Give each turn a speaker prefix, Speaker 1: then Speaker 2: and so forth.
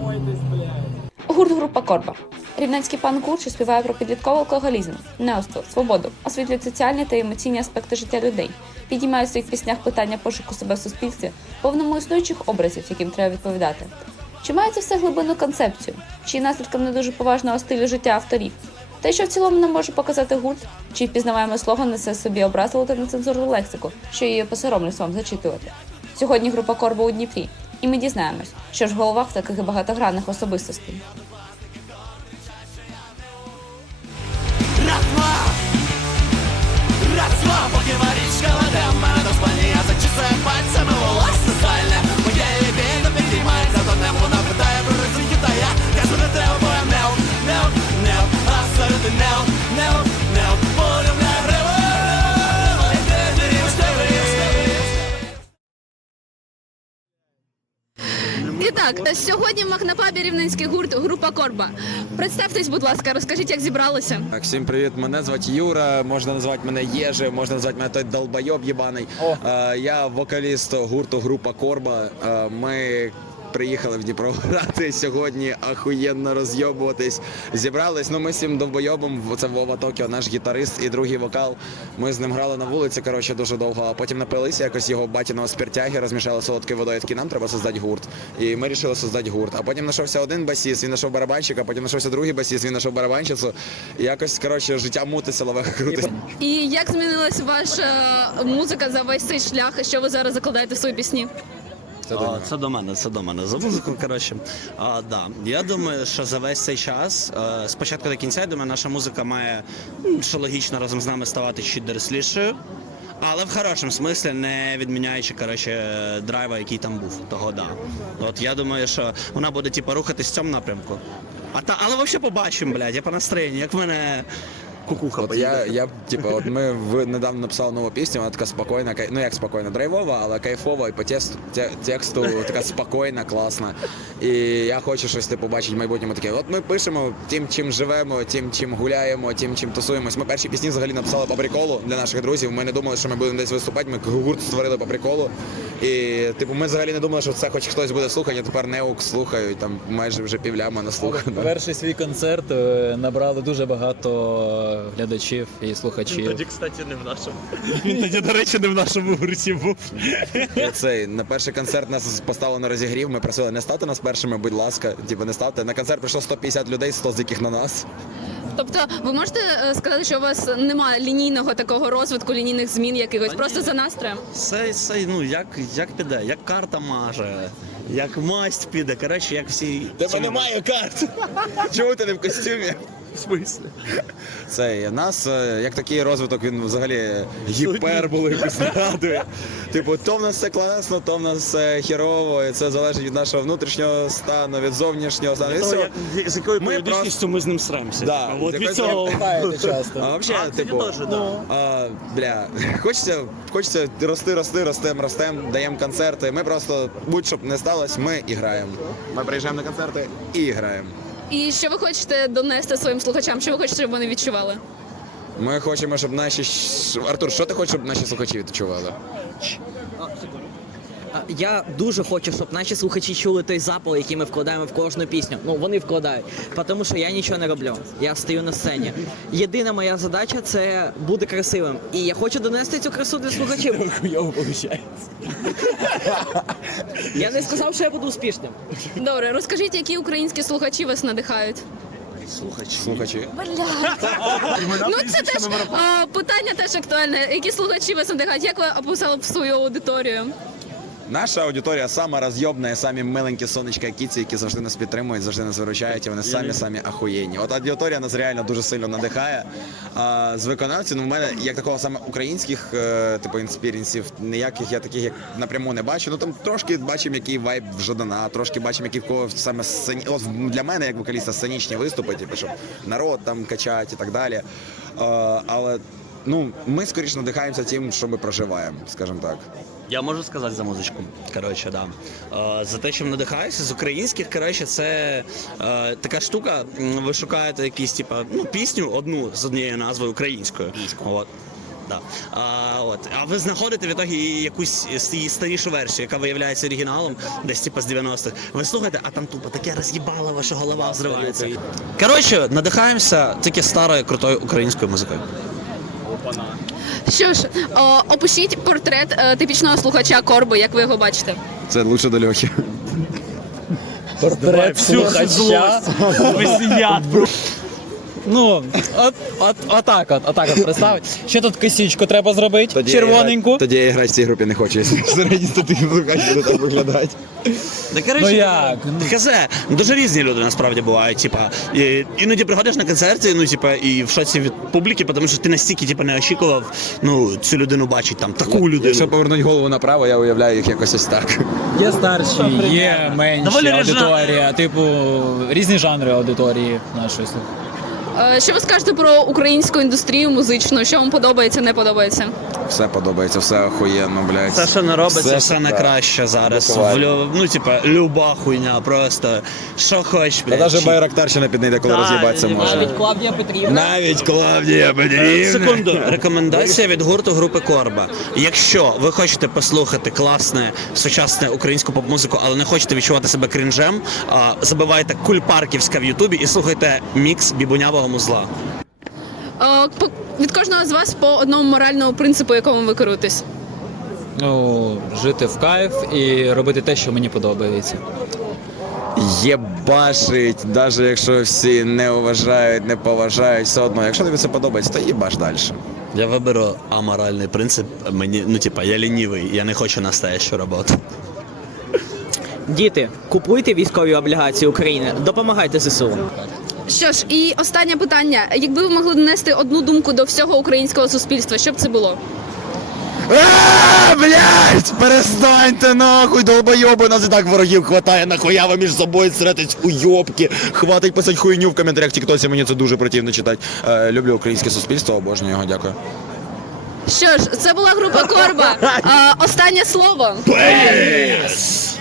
Speaker 1: Гурт група Корба. Рівненський панк-гурт, що співає про підлітковий алкоголізм, неоство, свободу, освітлює соціальні та емоційні аспекти життя людей, підіймає у своїх піснях питання пошуку себе в суспільстві, повному існуючих образів, яким треба відповідати. Чи має це все глибинну концепцію? Чи є наслідком не дуже поважного стилю життя авторів? Те, що в цілому нам може показати гурт, чи впізнаваємо слоган несе собі образливу та нецензурну лексику, що її посоромлюсь вам зачитувати. Сьогодні група Корба у Дніпрі, і ми дізнаємось, що ж в головах таких багатогранних особистостей.
Speaker 2: Раз-два, поки Марічка веде мене до спальні, я зачісую пальцями волосся сальне. Моє лібідо підіймається до неба, вона питає про ризики, та я кажу, не треба, бо я нео, абсолютно нео, полюбляю гриву, і ти дивишся.
Speaker 3: І так, сьогодні в Махнапабі рівненський гурт група Корба. Представтесь, будь ласка, розкажіть, як зібралися.
Speaker 4: Так, всім привіт, мене звати Юра, можна назвати мене Єжи, можна назвати мене той долбойоб єбаний. Я вокаліст гурту група Корба. Ми приїхали в Дніпро грати сьогодні, ахуєнно розйобуватись. Зібрались, ми з цим довбойобом, це Вова Токіо, наш гітарист і другий вокал. Ми з ним грали на вулиці, коротше, дуже довго, а потім напилися якось його батіного спиртяги, розмішали солодкою водою, такі, нам треба создати гурт. І ми вирішили создати гурт. А потім знайшовся один басіст, він знайшов барабанщика, потім знайшовся другий басіст, він знайшов барабанщицю. І якось, коротше, життя мутиться, лаве крутить.
Speaker 3: І як змінилась ваша музика за весь цей шлях, що ви зараз закладаєте в свої пісні?
Speaker 5: Це до мене за музику, коротше. Да. Я думаю, що за весь цей час, з початку до кінця, я думаю, наша музика має, що логічно, разом з нами ставати ще дорослішою. Але в хорошому смислі, не відміняючи, коротше, драйва, який там був, того, да. От я думаю, що вона буде, типу, рухатись в цьому напрямку. Але взагалі побачимо, блядь, я по настроєнню, як в мене кукуха поїде.
Speaker 4: От ми недавно написали нову пісню, вона така спокійна, ну як спокійна, драйвова, але кайфова, і по тексту така спокійна, класна. І я хочу щось побачити в майбутньому таке. От ми пишемо тим, чим живемо, тим, чим гуляємо, тим, чим тусуємось. Ми перші пісні взагалі написали по приколу для наших друзів. Ми не думали, що ми будемо десь виступати, ми гурт створили по приколу. І ми взагалі не думали, що це хоч хтось буде слухати, а тепер Неук слухають, там майже вже півляма наслухано.
Speaker 6: Перший свій концерт набрали дуже багато глядачів і слухачів.
Speaker 5: Тоді, кстати, не в нашому. Він тоді, до речі, не в нашому гурті був.
Speaker 4: На перший концерт нас поставили на розігрів, ми просили, не ставте нас першими, будь ласка, не ставте. На концерт прийшло 150 людей, 100 з яких на нас.
Speaker 3: Тобто, ви можете сказати, що у вас немає лінійного такого розвитку, лінійних змін якихось, просто за настроєм?
Speaker 5: Ну, як піде, як карта маже, як масть піде, коротше, як всі...
Speaker 4: Тебе немає карт! Чому ти не в костюмі?
Speaker 5: В смислі?
Speaker 4: Нас, як такий розвиток, він взагалі гіперболу якось нагадує. То в нас все класно, то в нас все хірово, і це залежить від нашого внутрішнього стану, від зовнішнього стану.
Speaker 5: З якою періодичністю ми з ним сремося.
Speaker 4: Да,
Speaker 5: от від цього...
Speaker 4: А взагалі, хочеться ростем, даємо концерти. Ми просто, будь-що б не сталося, ми і граємо. Ми приїжджаємо на концерти і граємо.
Speaker 3: І що ви хочете донести своїм слухачам? Що ви хочете, щоб вони відчували?
Speaker 4: Ми хочемо, щоб наші... Артур, що ти хочеш, щоб наші слухачі відчували?
Speaker 7: Я дуже хочу, щоб наші слухачі чули той запал, який ми вкладаємо в кожну пісню. Ну, вони вкладають, тому що я нічого не роблю. Я стою на сцені. Єдина моя задача – це бути красивим. І я хочу донести цю красу для слухачів.
Speaker 6: Хуйово виходить.
Speaker 7: Я не сказав, що я буду успішним.
Speaker 3: Добре, розкажіть, які українські слухачі вас надихають?
Speaker 4: Слухачі.
Speaker 3: Ну, це теж питання теж актуальне. Які слухачі вас надихають? Як ви описали б свою аудиторію?
Speaker 4: Наша аудиторія сама роз'єбна, самі миленькі сонечка кіці, які завжди нас підтримують, завжди нас виручають, і вони самі ахуєнні. От аудиторія нас реально дуже сильно надихає. А з виконавців, в мене як такого саме українських інспірінсів, ніяких я таких як напряму не бачу. Ну там трошки бачимо, який вайб в Жадана, трошки бачимо, які в кого саме для мене, як вокаліста, сценічні виступи, щоб народ там качати і так далі. Але ми скоріше надихаємося тим, що ми проживаємо, скажімо так.
Speaker 5: Я можу сказати за музичку, коротше, да. За те, чим надихаюся, з українських, коротше, це така штука, ви шукаєте якісь, пісню одну з однією назвою українською. От. Да. А ви знаходите в ітогі якусь її старішу версію, яка виявляється оригіналом, десь типу з 90-х. Ви слухаєте, а там тупо таке роз'їбало, ваша голова взривається. Коротше, надихаємося тільки старою крутою українською музикою.
Speaker 3: Що ж, опишіть портрет типічного слухача Корби, як ви його бачите.
Speaker 4: Це лучше до Льохи.
Speaker 6: Портрет слухача. Ну, отак представить. Ще тут косичку треба зробити, червоненьку.
Speaker 4: Тоді я грати в цій групі не хочу, якщо середньостатистичний слухач буде так виглядати.
Speaker 5: Да, коротше,
Speaker 6: Ну як?
Speaker 5: Хазе, дуже різні люди насправді бувають. Типа, іноді приходиш на концерти, ну типа, і в шоці від публіки, тому що ти настільки типа не очікував, ну, цю людину бачить, там таку людину.
Speaker 4: Якщо повернути голову направо, я уявляю їх якось ось так.
Speaker 6: Є старші, є менші
Speaker 5: Доволі
Speaker 6: аудиторія, типу різні жанри аудиторії нашої.
Speaker 3: Що ви скажете про українську індустрію музичну? Що вам подобається, не подобається?
Speaker 4: Все подобається, все охуєнно, блядь.
Speaker 5: Все, що не робиться, все
Speaker 4: так.
Speaker 5: найкраще зараз.
Speaker 4: Буквально.
Speaker 5: Ну, типа, люба хуйня, просто що хочеш,
Speaker 4: Та
Speaker 5: блядь.
Speaker 4: навіть Байрактарщина підійде, коли
Speaker 5: Да,
Speaker 4: роз'їбатися
Speaker 5: ні,
Speaker 4: може.
Speaker 7: Навіть Клавдія Петрівна.
Speaker 4: Навіть Клавдія Петрівна.
Speaker 5: Секунду, рекомендація від гурту групи Корба. Якщо ви хочете послухати класне сучасне українську поп-музику, але не хочете відчувати себе крінжем, забивайте Кульпарківська в Ютубі і слухайте мікс бібунявого музла.
Speaker 3: Від кожного з вас по одному моральному принципу, якому ви керуєтесь.
Speaker 6: Ну, жити в кайф і робити те, що мені подобається.
Speaker 4: Єбашить, навіть якщо всі не уважають, не поважають, все одно. Якщо тобі це подобається, то їбаш далі.
Speaker 5: Я виберу аморальний принцип. Мені, ну типа, я лінівий, я не хочу настоящу роботу.
Speaker 7: Діти, купуйте військові облігації України, допомагайте ЗСУ.
Speaker 3: Що ж, і останнє питання. Якби ви могли донести одну думку до всього українського суспільства, що б це було?
Speaker 4: Блять, перестаньте нахуй, долбойоби, нас і так ворогів хватає, нахуя ви між собою сретесь уйобки. Хватить писати хуйню в коментарях в тіктоці, мені це дуже противно читати. Люблю українське суспільство, обожнюю його, дякую.
Speaker 3: Що ж, це була група Корба. Останнє слово.
Speaker 4: Yes!